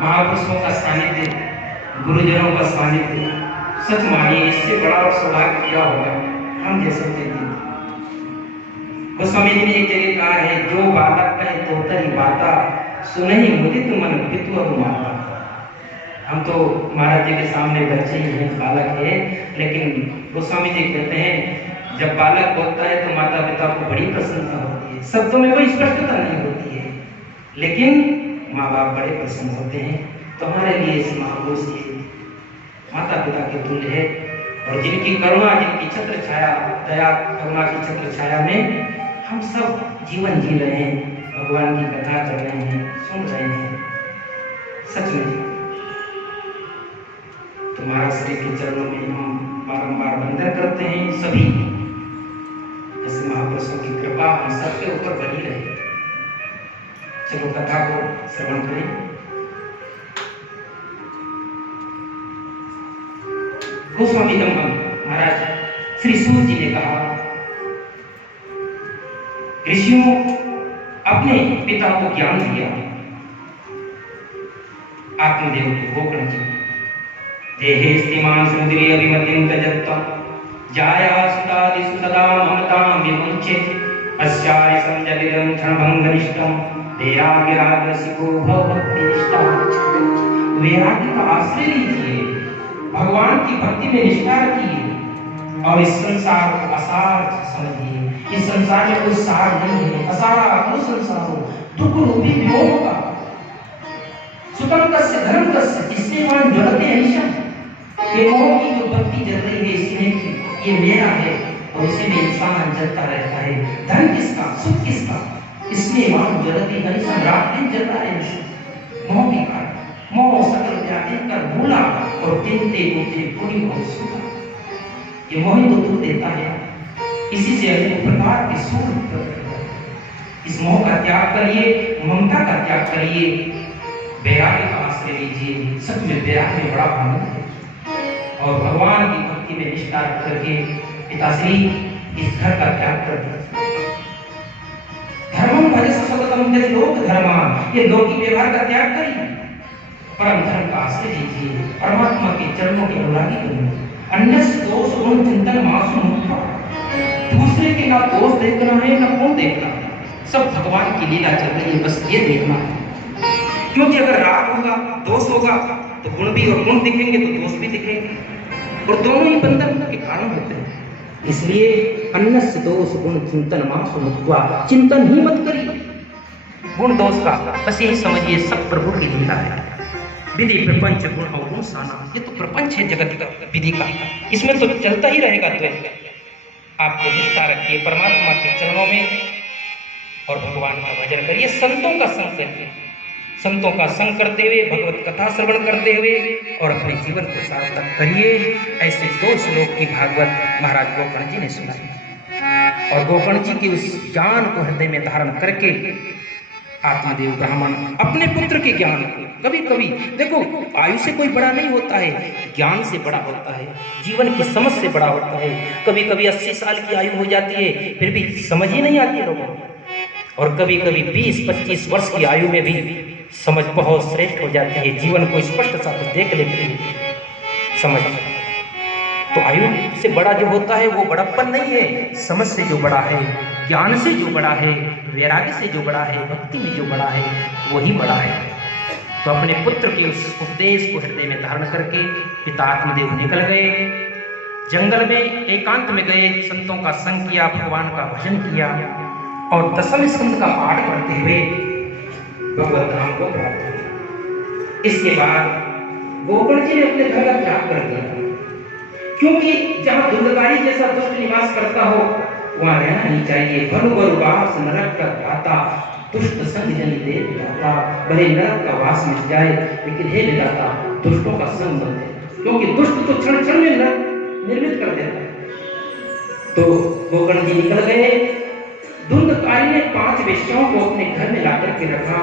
महापुरुषों का सानिध्य, गुरुजनों का सानिध्य, सच मानिए इससे बड़ा और सौभाग्य क्या होगा हम जैसे दिन। गोस्वामी जी ने एक जगह कहा है, जो बालक कहे तोतरी बाता, सुनहि मुदित मन पितु माता। हम तो महाराज जी के सामने बच्चे ही हैं, बालक है, लेकिन गोस्वामी जी कहते हैं जब बालक बोलता है तो माता पिता को बड़ी प्रसन्नता होती है। शब्दों में कोई स्पष्टता नहीं होती है, लेकिन माँ बाप बड़े प्रसन्न होते हैं। तो हमारे लिए इस महापुरुष माता पिता के तुल्य है, और जिनकी करुणा, जिनकी छत्र छाया, दया करुणा की छत्र छाया में हम सब जीवन जी रहे हैं, भगवान की कथा कर रहे हैं, सुन रहे हैं। सच में तुम्हारा श्री के चरणों में हम बारंबार वंदन करते हैं। सभी ऐसे महापुरुषों की कृपा हम सबके ऊपर बनी रहे। चलो कथा को श्रवण करें। गोस्वामी दम्भम महाराज श्री सूत जी ने कहा, ऋषियों अपने पिता को ज्ञान दिया, आत्मदेव को गोकर्ण जी। देहे स्थिमान समुद्री अभिमतिं त्यजत्वं, जाया सुतादिषु तदा ममतां विमुञ्चेत्। अस्याय संजलिलं क्षणभङ्गनिष्ठं, वैराग्यरागरसिको भव भक्तिनिष्ठा। वैराग्य का आश्रय लीजिए, भगवान की भक्ति में निष्ठा रखिए, और इस संसार को असार समझिए। इस संसार में कोई सार नहीं है, असारा को संसार हो, दुख रूपी मोह का। सुतम कस्य धर्म कस्य, इससे मान ज्वलते हमेशा। ये मोह की जो भक्ति जल रही है, इसमें कि ये मेरा है, और उसी में इंसान जलता रहता है। धन किसका, सुख किसका, इसमें मान ज्वलते हमेशा। रात दिन जल रहा है मोह के कारण। मोह सकल त्याग कर भूला, और तिनते मुझे पूरी हो सुखा। ये मोह तो दूर देता है, इसी से अनेक प्रकार के सुख। इस मोह का त्याग करिए, ममता का त्याग करिए, वैराग्य का आश्रय लीजिए। सच में वैराग्य में बड़ा आनंद है, और भगवान की भक्ति में निष्ठा करके पिताश्री इस घर का त्याग कर दिया। धर्मं भजस सततम यदि लोक धर्मा, ये लौकिक व्यवहार का त्याग करिए, परम धर्म का आश्रय लीजिए, परमात्मा के चरणों के अनुरागी बनिए। अन्यस्य दोष गुण चिंतन मासु मुक्ता, दूसरे के ना दोष देखना है ना गुण देखना है, सब भगवान की लीला चल रही है, बस ये देखना है। क्योंकि अगर राग होगा, दोष होगा, तो गुण भी, और गुण दिखेंगे तो दोष भी दिखेंगे, और दोनों ही बंधन के कारण होते हैं। इसलिए अन्यस्य दोष गुण चिंतन मासु मुक्ता, चिंतन ही मत करिए गुण दोष का, बस यही समझिए सब प्रभु की लीला है। विधि प्रपंच गुण अवगुण साना, ये तो प्रपंच है जगत का, विधि का, इसमें तो चलता ही रहेगा। तो आपको निष्ठा रखिए परमात्मा के चरणों में, और भगवान का भजन करिए, संतों का संग करिए। संतों का संग करते हुए, भगवत कथा श्रवण करते हुए, और अपने जीवन को सार्थक करिए। ऐसे दो श्लोक की भागवत महाराज गोकर्ण जी ने सुनाई, और गोकर्ण जी की उस ज्ञान को हृदय में धारण करके आत्मदेव ब्राह्मण अपने पुत्र के ज्ञान को, कभी कभी देखो आयु से कोई बड़ा नहीं होता है, ज्ञान से बड़ा होता है, जीवन की समझ से बड़ा होता है। कभी कभी 80 साल की आयु हो जाती है, फिर भी समझ ही नहीं आती लोगों को, और कभी कभी 20-25 वर्ष की आयु में भी समझ बहुत श्रेष्ठ हो जाती है, जीवन को स्पष्ट सा देख लेती है समझ। तो आयु से बड़ा जो होता है वो बड़प्पन नहीं है, समझ से जो बड़ा है, ज्ञान से जो बड़ा है, वैराग्य से जो बड़ा है, भक्ति में जो बड़ा है, वही बड़ा है। तो अपने पुत्र के उस उपदेश को हृदय में धारण करके पिता आत्मदेव निकल गए, जंगल में एकांत में गए, संतों का संग किया, भगवान का भजन किया, और दसम स्कंद का पाठ करते हुए भगवत धाम को प्राप्त हुए। इसके बाद गोकर्ण जी ने अपने घर का त्याग कर दिया, क्योंकि जहां दुर्गकारी जैसा दुष्ट निवास करता हो वहां रहना नहीं चाहिए। भनु बरुवास नरक का घाता, दुष्ट संग जन दे विधाता। भले नरक का वास मिल जाए, लेकिन हे विधाता दुष्टों का संग मत दे, क्योंकि दुष्ट तो क्षण क्षण में निर्मित कर देता है। तो गोकर्ण जी निकल गए। धुंधकारी ने 5 वेश्याओं को अपने घर में लाकर के रखा,